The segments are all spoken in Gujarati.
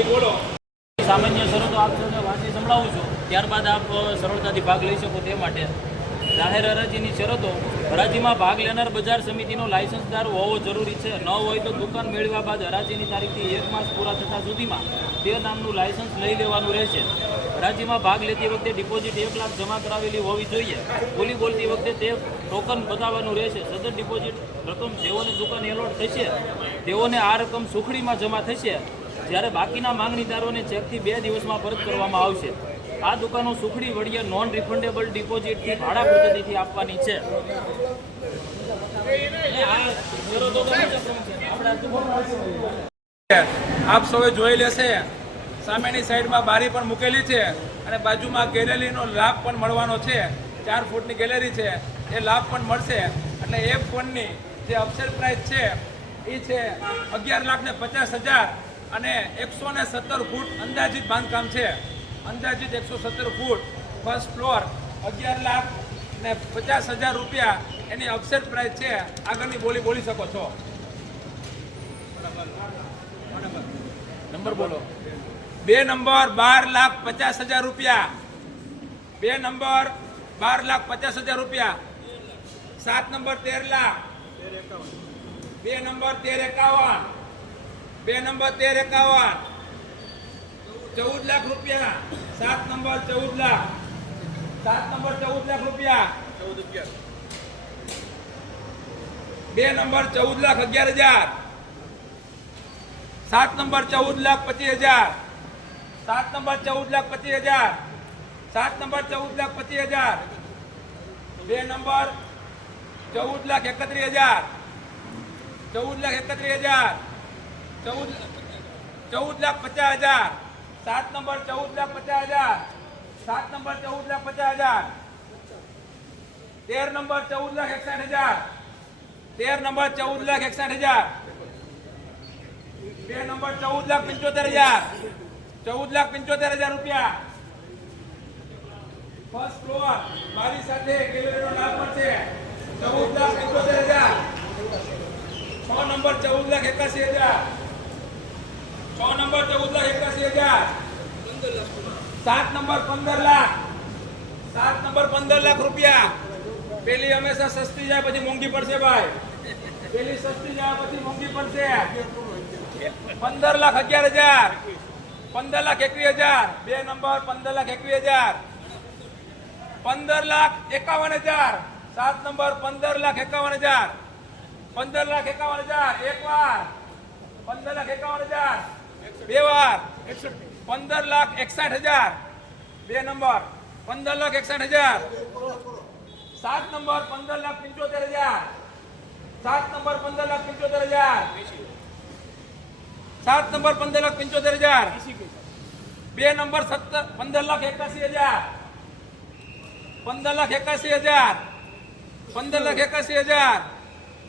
બોલો. સામાન્ય શરતો આપ સૌને વાંચી સંભળાવું છું, ત્યારબાદ આપ સરળતાથી ભાગ લઈ શકો તે માટે. જાહેર હરાજીની શરતો: હરાજીમાં ભાગ લેનાર બજાર સમિતિનો લાયસન્સદાર હોવો જરૂરી છે. ન હોય તો દુકાન મેળવ્યા બાદ હરાજીની તારીખથી 1 માસ પૂરા થતા સુધીમાં તે નામનું લાયસન્સ લઈ લેવાનું રહેશે. હરાજીમાં ભાગ લેતી વખતે ડિપોઝિટ 1 લાખ જમા કરાવેલી હોવી જોઈએ. બોલી બોલતી વખતે તે ટોકન બતાવવાનું રહેશે. સદર ડિપોઝિટ રકમ જેઓને દુકાન એલોટ થશે તેઓને આ રકમ સુખડીમાં જમા થશે, જ્યારે બાકીના માંગણીદારોને ચેકથી 2 દિવસમાં પરત કરવામાં આવશે. આ દુકાનો સુખડી વડિયા નોન રિફંડેબલ ડિપોઝિટથી ભાડા પદ્ધતિથી આપવાની છે. આપ સૌએ જોઈ લેશે, સામેની સાઈડમાં બારી પણ મૂકેલી છે અને બાજુમાં ગેલેરીનો લાભ પણ મળવાનો છે. 4 ફૂટની ગેલેરી છે, એ લાભ પણ મળશે. એટલે એ ફોનની જે અપસેલ પ્રાઇસ છે એ છે 11,50,000 અને 117 ફૂટ અંદાજિત બાંધકામ છે. અંદાજિત 117 ફૂટ, ફર્સ્ટ ફ્લોર, 11,50,000 રૂપિયા એની અપસેટ પ્રાઇસ છે. આગળની બોલી શકો છો. નંબર બોલો. 2 નંબર 12,50,000 રૂપિયા. 2 નંબર 12,50,000 રૂપિયા. 7 number 13 lakh. 2 number 13,51. 2 number 13,51. 14 lakh રૂપિયા. 7 નંબર 14 લાખ. 7 નંબર 14 લાખ રૂપિયા. 2 number 14,11,000. 7 number 14,25,000. 7 number 14,25,000. 7 number 14,25,000. 2 number 14,31,000. 14,31,000. 14,50,000. 7 number 14,50,000. 7 number 14,50,000. 13 number 14,61,000. 13 number 14,61,000. 2 number 14,75,000. 14,75,000 રૂપિયા. ફર્સ્ટ ફ્લોર, બારી સાથે ગેલેરીનો લાભ મળશે. 14,75,000. 6 number 14,81,000. 6 number 14,81,000. 7 number 15 lakh. 7 number 15 lakh રૂપિયા. પેલી હંમેશા સસ્તી જાય પછી મોંઘી પડશે ભાઈ. પેલી સસ્તી જાય પછી મોંઘી પડશે. 15,11,000. 15,21,000. 2 નંબર 15,21,000. 15,51,000. 7 નંબર 15,51,000. 15,51,000. એક વાર. 15,51,000. 2 વાર. 15,61,000. 2 number 15,61,000. 7 number 15,75,000. 7 number 15,75,000. 7 number 15,75,000. 2 number 15,81,000. 15,81,000. 15,81,000.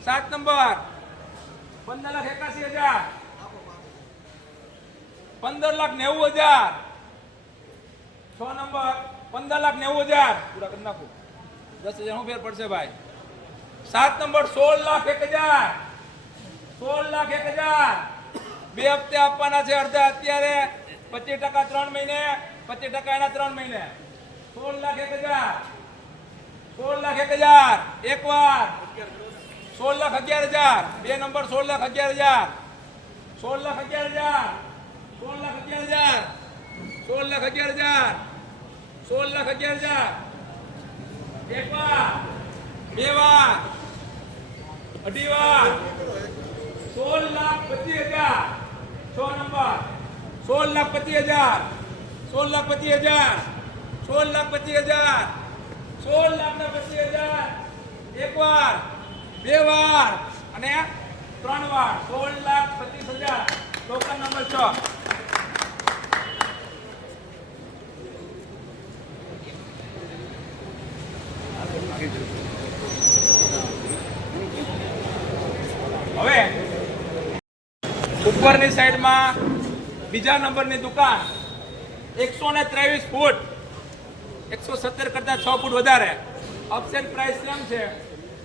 7 number 15,81,000. 15,90,000. 6 number 15,90,000. પૂરા કરી નાખો. 10,000 હું ફેર પડશે ભાઈ. 7 નંબર 16,01,000. 16,01,000. 2 હપ્તે આપવાના છે. અડધા અત્યારે, 25% 3 મહિને, 25% એના 3 મહિને. 16,01,000. 16,01,000. એક વાર. 16,11,000. 2 નંબર 16,11,000. 16,11,000. 16,11,000. 16,11,000. 16,11,000. એક વાર. 2 વાર. અઢી વાર. 16,25,000. 6 નંબર 16,25,000. 16,25,000. 16,25,000. 16,25,000. એક વાર. 2 વાર અને 3 વાર. 16,25,000. Token number 6. હવે ઉપરની સાઈડમાં બીજા નંબરની દુકાન 123 ફૂટ, 117 કરતા 6 ફૂટ વધારે. અપસેલ પ્રાઇસ સેમ છે.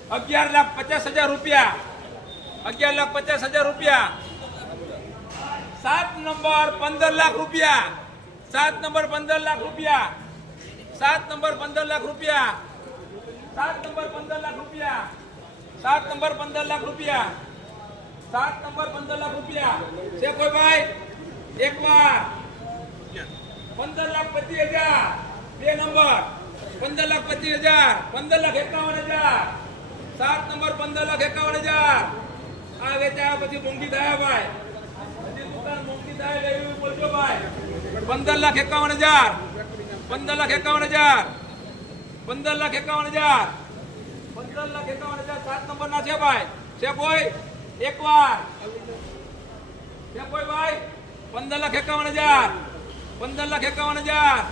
11,50,000 રૂપિયા. 11,50,000 રૂપિયા. 7 નંબર 15 લાખ રૂપિયા 7 નંબર 15 લાખ રૂપિયા 7 નંબર 15 લાખ રૂપિયા 7 નંબર 15 લાખ રૂપિયા 7 નંબર 15 લાખ રૂપિયા 7 નંબર 15 લાખ રૂપિયા છે કોઈ ભાઈ એકવાર 15,25,000 બે નંબર 15,25,000 15,51,000 7 નંબર 15,51,000 આ વેચાયા પછી મોંઘી થાય ભાઈ હજી દુકાન મોંઘી થાય લેવી બોલજો ભાઈ 15,51,000 15,51,000 15,51,000 15,51,000 7 નંબર ના છે ભાઈ છે કોઈ એકવાર છે કોઈ ભાઈ 15,51,000 15,51,000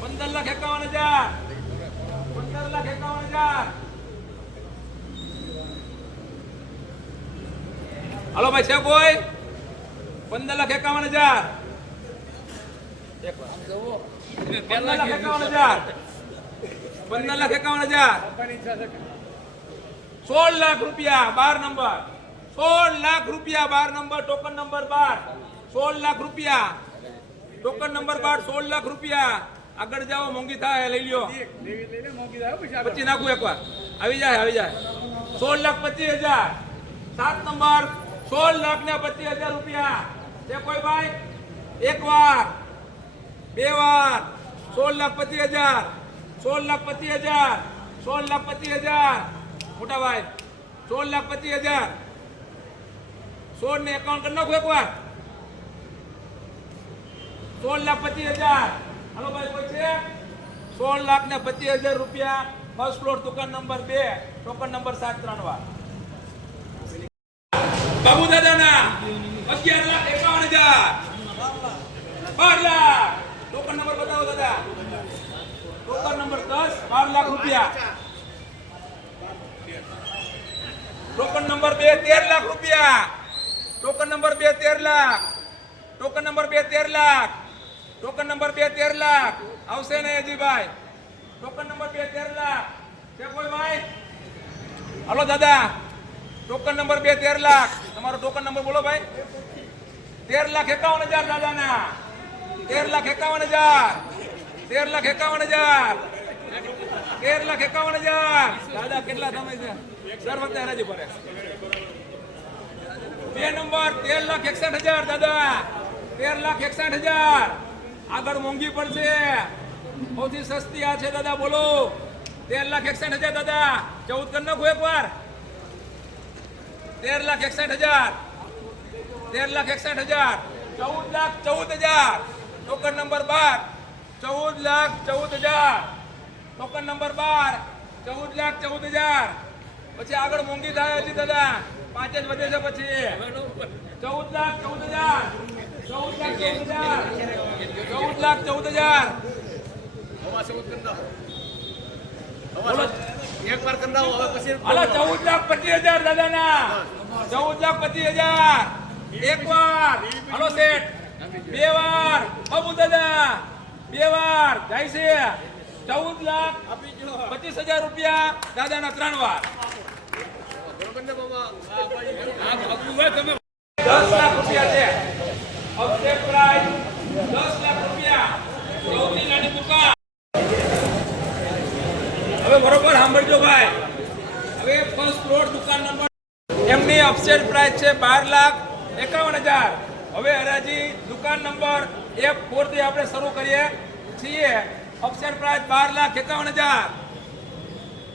15,51,000 15,51,000 હાલો ભાઈ છે કોઈ 15,51,000 15,51,000 15,51,000 16 લાખ રૂપિયા 12 નંબર 16 લાખ રૂપિયા 12 નંબર ટોકન નંબર 12 16 લાખ રૂપિયા ટોકન નંબર 12 16 લાખ રૂપિયા આગળ જાઓ મોંઘી થાય લઈ લ્યો પછી નાખું એકવાર આવી જાય 16,25,000 7 નંબર 16,25,000 રૂપિયા છે કોઈ ભાઈ એકવાર બે વાર 16,25,000 16,25,000 16,25,000 મોટા ભાઈ 16,25,000 16 ને એકાઉન્ટ કરી નાખો એકવાર 16,25,000 હાલો ભાઈ કોઈ છે 16,25,000 રૂપિયા ફર્સ્ટ ફ્લોર દુકાન નંબર 2 ટોકન નંબર 7 3 વાર બાબુ દાદાના 11,51,000 12 લાખ ટોકન નંબર બતાવો દાદા ટોકન નંબર 10 12 લાખ રૂપિયા ટોકન નંબર 2 13 લાખ રૂપિયા token number 2 13 lakh token number 2 13 lakh token number 2 13 lakh આવશે ને અજીભાઈ ટોકન નંબર 2 13 લાખ છે કોઈ ભાઈ હાલો દાદા ટોકન નંબર 2 13 લાખ તમારો ટોકન નંબર બોલો ભાઈ 13,51,000 દાદાના 13,51,000 13,51,000 13,51,000 દાદા કેટલા સમય છે દર વખતે હરાજી ભરે બે નંબર 13,61,000 દાદા 13,61,000 આગળ મોંઘી પડશે સૌથી સસ્તી આ છે દાદા બોલો 13,61,000 દાદા 14 કરી નાખો એકવાર 13,61,000 13,61,000 14,14,000 ટોકન નંબર 12 14,14,000 ટોકન નંબર 12 14,14,000 પછી આગળ મોંઘી થાય હજી દાદા 5 જ વધે છે પછી 14,14,000 14,14,000 એક વાર કરી નાખો હવે પછી હાલો 14,25,000 દાદાના 14,25,000 એક વાર હાલો સેટ બે વાર બાબુ દાદા બે વાર જાય છે 14,25,000 રૂપિયા દાદાના 3 વાર 10 લાખ રૂપિયા છે ઓબ્જેક્ટ પ્રાઇસ 10 લાખ રૂપિયા સૌથી નાની દુકાન હવે બરોબર સાંભળજો ભાઈ હવે ફર્સ્ટ ફ્લોર દુકાન નંબર એમની અપસેટ પ્રાઇસ છે 12,51,000 હવે હરાજી દુકાન નંબર F4 થી આપણે શરૂ કરીએ છીએ અપસેટ પ્રાઇસ 12,51,000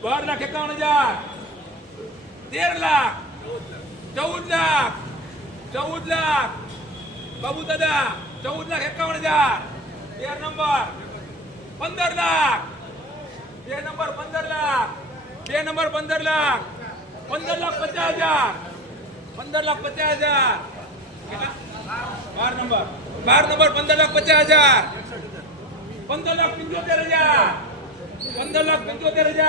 12,51,000 13 લાખ 14 લાખ 14 લાખ બાબુ દાદા 14,51,000 તેર નંબર 15 લાખ બે નંબર 15 લાખ બે નંબર 15 લાખ 15,50,000 15,50,000 કેટલા 12 નંબર 15,50,000 15,75,000 15,75,000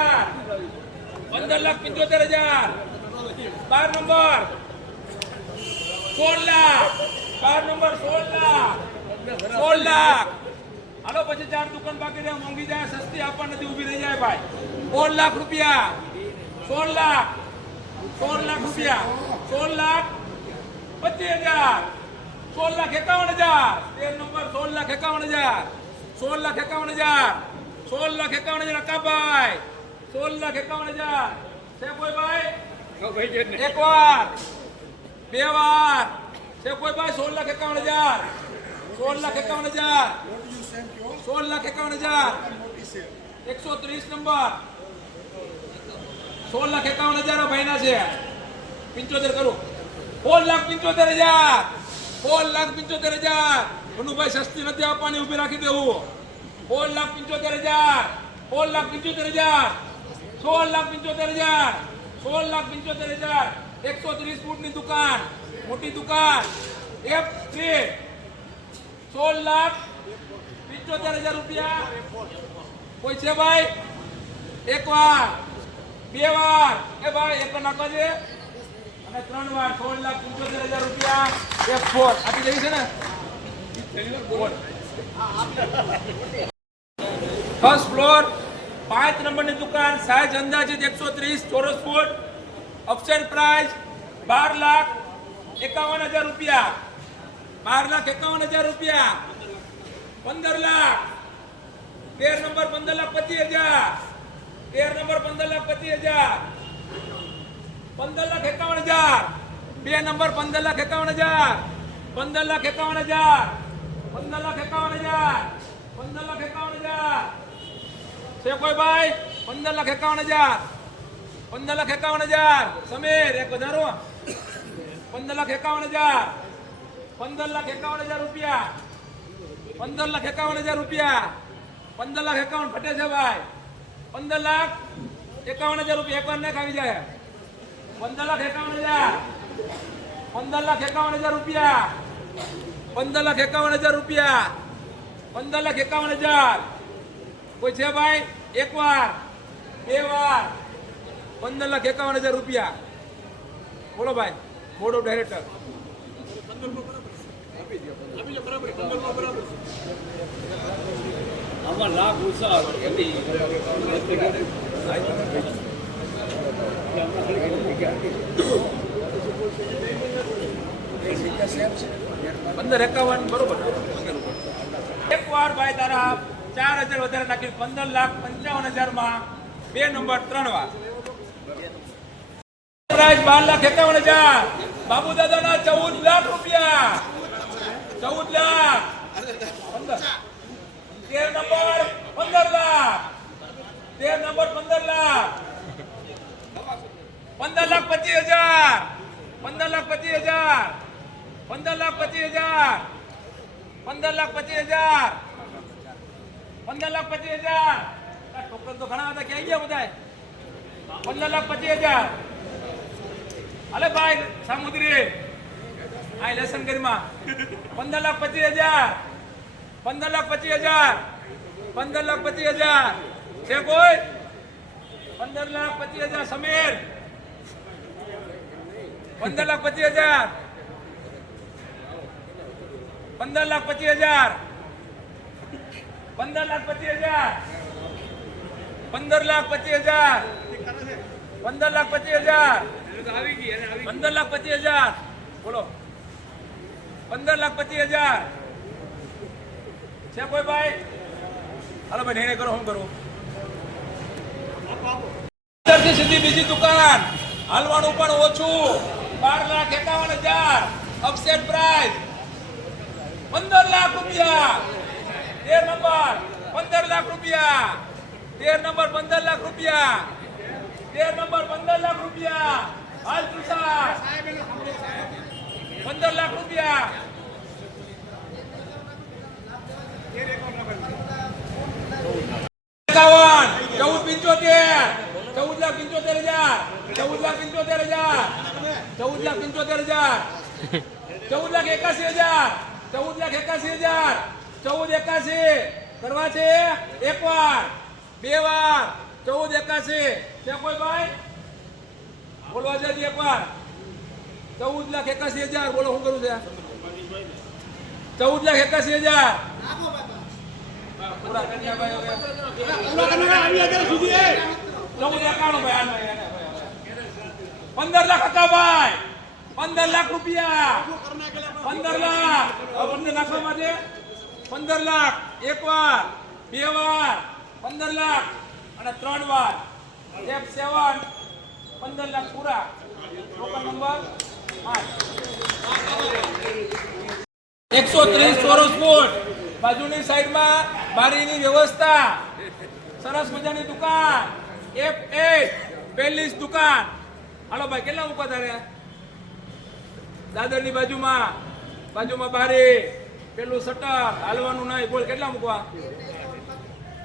15,75,000 12 નંબર 16 લાખ 12 નંબર 16 લાખ 16 લાખ હાલો પછી 4 દુકાન બાકી રહે મોંઘી જાય સસ્તી આપવા નથી ઊભી રહી જાય ભાઈ 16 લાખ રૂપિયા 16 લાખ 16 લાખ રૂપિયા 16,25,000 16,51,000 13 નંબર 16,51,000 16,51,000 16,51,000 અકાભાઈ 16,51,000 છે કોઈ ભાઈ એક વાર બે વાર છે કોઈ ભાઈ 16,51,000 16,51,000 16,51,000 130 નંબર 16,51,000 ભાઈના છે 75 કરું 4,75,000 4,75,000 મનુભાઈ સસ્તી નથી આપવાની ઊભી રાખી દેવું 4,75,000 4,75,000 16,75,000 16,75,000 130 ફૂટની દુકાન મોટી દુકાન F3 16,75,000 રૂપિયા કોઈ છે ભાઈ એક વાર બે વાર એ ભાઈ એક નાખવા છે અને ત્રણ વાર 16,75,000 રૂપિયા F4 આપી દેવી છે ને ફર્સ્ટ ફ્લોર 5 નંબરની દુકાન સાઈઝ અંદાજિત 130 ચોરસ ફૂટ ઓપ્શન પ્રાઇસ 12,51,000 રૂપિયા 12,51,000 રૂપિયા 15 લાખ 13 નંબર 15,25,000 13 નંબર 15,25,000 15,51,000 બે નંબર 15,51,000 15,51,000 15,51,000 15,51,000 છે કોઈ ભાઈ 15,51,000 15,51,000 સમીર એક વધારો 15,51,000 15,51,000 રૂપિયા 15,51,000 રૂપિયા 15,51,000 ફટે છે ભાઈ 15,51,000 રૂપિયા એક વાર ને ખાવી જાય 15,51,000 15,51,000 રૂપિયા 15,51,000 રૂપિયા 15,51,000 કોઈ છે ભાઈ એક વાર બે વાર 15,51,000 રૂપિયા બોલો ભાઈ બોર્ડ ઓફ ડાયરેક્ટર આમાં લાભ ઓછા પંદર 51 બરોબર એક વાર ભાઈ તારા 4,000 વધારે નાખી 15,55,000 માં બે નંબર ત્રણ વાર પ્રાઇસ 12,51,000 બાબુ દાદાના 14 લાખ રૂપિયા 14 lakh 13 number 15 lakh 13 number 15 lakh 15,25,000 15,25,000 15,25,000 15,25,000 15,25,000 token તો ઘણા હતા ક્યાં ગયા બધા 15,25,000 અલે ભાઈ સામુદ્રી આ લેસન કરીમાં 15,25,000 15,25,000 15,25,000 છે કોઈ 15,25,000 સમીર 15,25,000 15,25,000 15,25,000 15,25,000 15,25,000 15,25,000 બોલો 15,25,000 છે કોઈ ભાઈ હાલો ભાઈ નિર્ણય કરો શું કરું અંદરથી સીધી બીજી દુકાન હાલવાનું પણ ઓછું 12,51,000 અપસેટ પ્રાઇસ 15 લાખ રૂપિયા 13 નંબર 15 લાખ રૂપિયા 13 નંબર 15 લાખ રૂપિયા 13 નંબર 15 લાખ રૂપિયા હાલ તુષાર 15 લાખ રૂપિયા 14,81,000 કરવા છે એક વાર બે વાર 14,81 છે કોઈ ભાઈ બોલવા છે એક વાર 14,81,000 બોલો શું કરું છે 14,81,000 પૂરા કન્યા ભાઈ હવે 14,91 ભાઈ 15 લાખ હતા ભાઈ 15 લાખ રૂપિયા 15 લાખ હવે 15 નાખવા માટે 15 લાખ એક વાર બે વાર 15 લાખ અને 3 વાર F7 15 લાખ પૂરા ટોકન નંબર 8 130 ચોરસ ફૂટ બાજુની સાઈડમાં બારીની વ્યવસ્થા સરસ મજાની દુકાન F8 પહેલી જ દુકાન હાલો ભાઈ કેટલા મૂકવા તારે દાદરની બાજુમાં બારી પેલું શટર હાલવાનું નહીં બોલ કેટલા મૂકવા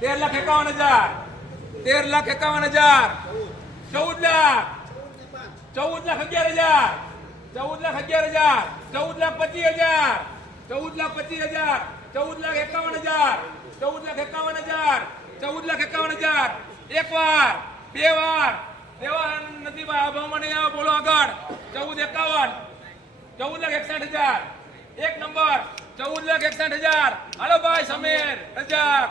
13,51,000 13,51,000 14 લાખ 14,11,000 14,11,000 14,25,000 14,25,000 14,51,000 14,51,000 14,51,000 એક વાર બે વાર દેવા નથી ભાઈ આ ભાવમાં નહીં આવે બોલો આગળ 14,51 14,61,000 એક નંબર 14,61,000 હાલો ભાઈ Sameer Razak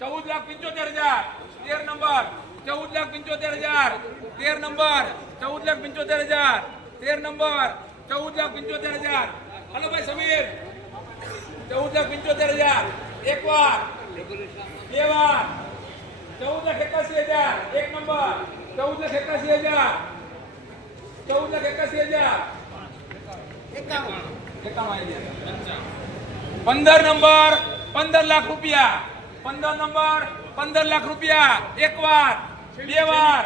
14,75,000 13 number 14,75,000 13 number 14,75,000 13 number 14,75,000 હાલો ભાઈ સમીર 14,75,000 એક વાર બે વાર 14,81,000 એક નંબર 14,81,000 14,81,000 15 નંબર 15 લાખ રૂપિયા 15 નંબર 15 લાખ રૂપિયા એક વાર બે વાર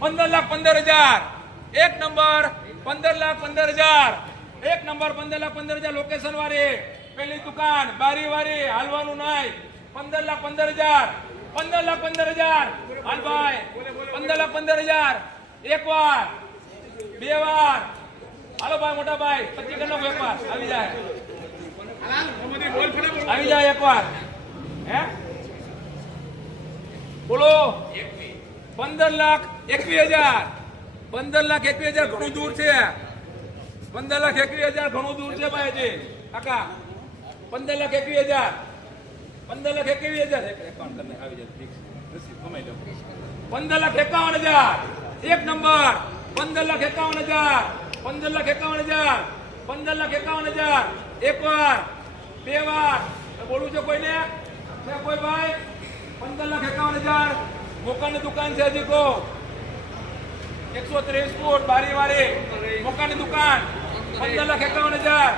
15,15,000 એક નંબર 15,15,000 એક નંબર 15,15,000 લોકેશન વાળી પેલી દુકાન બારી વાળી હાલવાનું નહીં 15,15,000 15,15,000 હાલ ભાઈ 15,15,000 એક વાર બે વાર હાલો ભાઈ મોટા ભાઈ 25 કરી નાખો એક વાર આવી જાય એક વાર હે બોલો 15,21,000 15,21,000 ઘણું દૂર છે 15,21,000 ઘણું દૂર છે ભાઈ જી કાકા 15,21,000 15,21,000 એકાઉન્ટ કરીને આવી જાય કમાઈ લો 15,51,000 એક નંબર 15,51,000 15,51,000 15,51,000 એક વાર બે વાર બોલું છે કોઈને છે કોઈ ભાઈ 15,51,000 મોકાની દુકાન છે હજી કો 130 ફૂટ બારી વાળી મોકાની દુકાન 15,51,000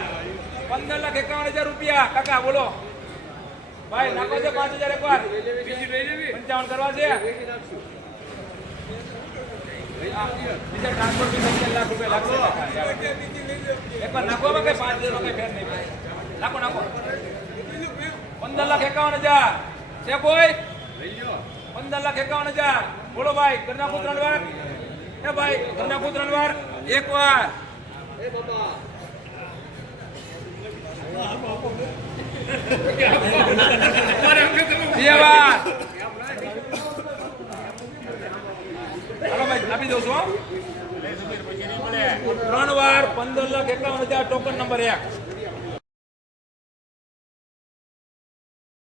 15,51,000 રૂપિયા કાકા બોલો ભાઈ નાખો છે 5,000 એક વાર 55 કરવા છે બીજા ટ્રાન્સપોર્ટ બી 17 લાખ રૂપિયા લાગશે એક વાર નાખો કઈ 5,000 કઈ ફેર નહીં નાખો 15,51,000 છે કોઈ 15,51,000 બોલો ભાઈ કરી નાખો 3 વાર એ ભાઈ કરી નાખો 3 વાર એક વાર બે વાર હાલો ભાઈ આપી દઉં છું 3 વાર 15,51,000 ટોકન નંબર 1